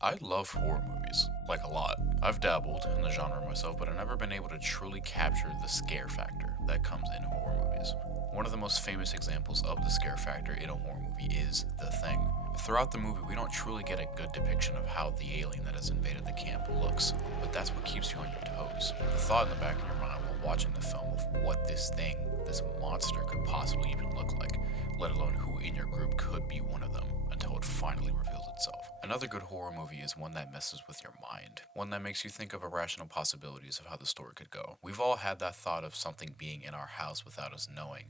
I love horror movies, like a lot. I've dabbled in the genre myself, but I've never been able to truly capture the scare factor that comes in horror movies. One of the most famous examples of the scare factor in a horror movie is The Thing. Throughout the movie, we don't truly get a good depiction of how the alien that has invaded the camp looks, but that's what keeps you on your toes. The thought in the back of your mind while watching the film of what this thing, this monster, could possibly even look like, let alone who in your group could be one of them, until it finally reveals itself. Another good horror movie is one that messes with your mind, one that makes you think of irrational possibilities of how the story could go. We've all had that thought of something being in our house without us knowing,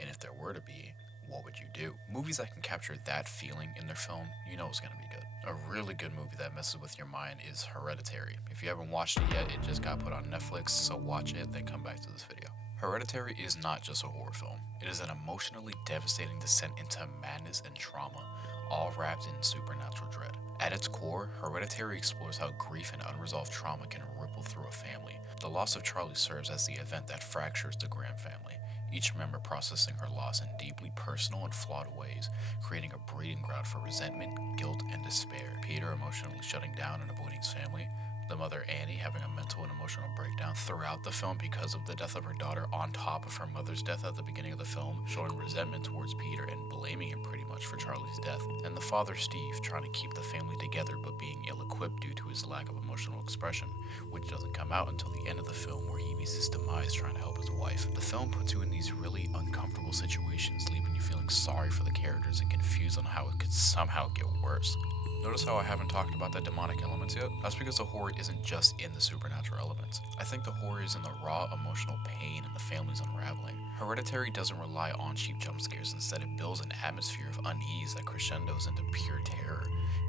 and if there were to be, what would you do? Movies that can capture that feeling in their film, you know it's gonna be good. A really good movie that messes with your mind is Hereditary. If you haven't watched it yet, it just got put on Netflix, so watch it, then come back to this video. Hereditary is not just a horror film. It is an emotionally devastating descent into madness and trauma, all wrapped in supernatural dread. At its core, Hereditary explores how grief and unresolved trauma can ripple through a family. The loss of Charlie serves as the event that fractures the Graham family, each member processing her loss in deeply personal and flawed ways, creating a breeding ground for resentment, guilt, and despair. Peter emotionally shutting down and avoiding his family, the mother Annie having a mental and emotional breakdown throughout the film because of the death of her daughter on top of her mother's death at the beginning of the film, showing resentment towards Peter and blaming him pretty much for Charlie's death, and the father Steve trying to keep the family together but being ill-equipped due to his lack of emotional expression, which doesn't come out until the end of the film where he meets his demise trying to help his wife. The film puts you in these really uncomfortable situations, leaving you feeling sorry for the characters and confused on how it could somehow get worse. Notice how I haven't talked about the demonic elements yet? That's because the horror isn't just in the supernatural elements. I think the horror is in the raw emotional pain and the family's unraveling. Hereditary doesn't rely on cheap jump scares, instead it builds an atmosphere of unease that crescendos into pure terror,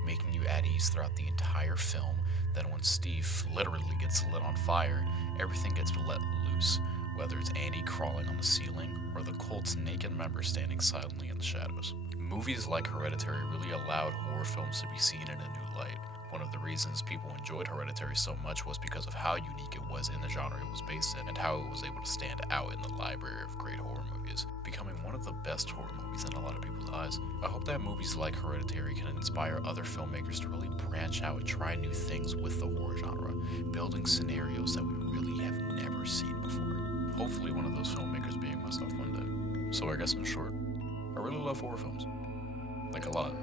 making you at ease throughout the entire film. Then when Steve literally gets lit on fire, everything gets let loose, whether it's Andy crawling on the ceiling or the cult's naked member standing silently in the shadows. Movies like Hereditary really allowed horror films to be seen in a new light. One of the reasons people enjoyed Hereditary so much was because of how unique it was in the genre it was based in and how it was able to stand out in the library of great horror movies, becoming one of the best horror movies in a lot of people's eyes. I hope that movies like Hereditary can inspire other filmmakers to really branch out and try new things with the horror genre, building scenarios that we really have never seen before. Hopefully one of those filmmakers being myself one day. So I guess in short, I really love horror films. Like a lot.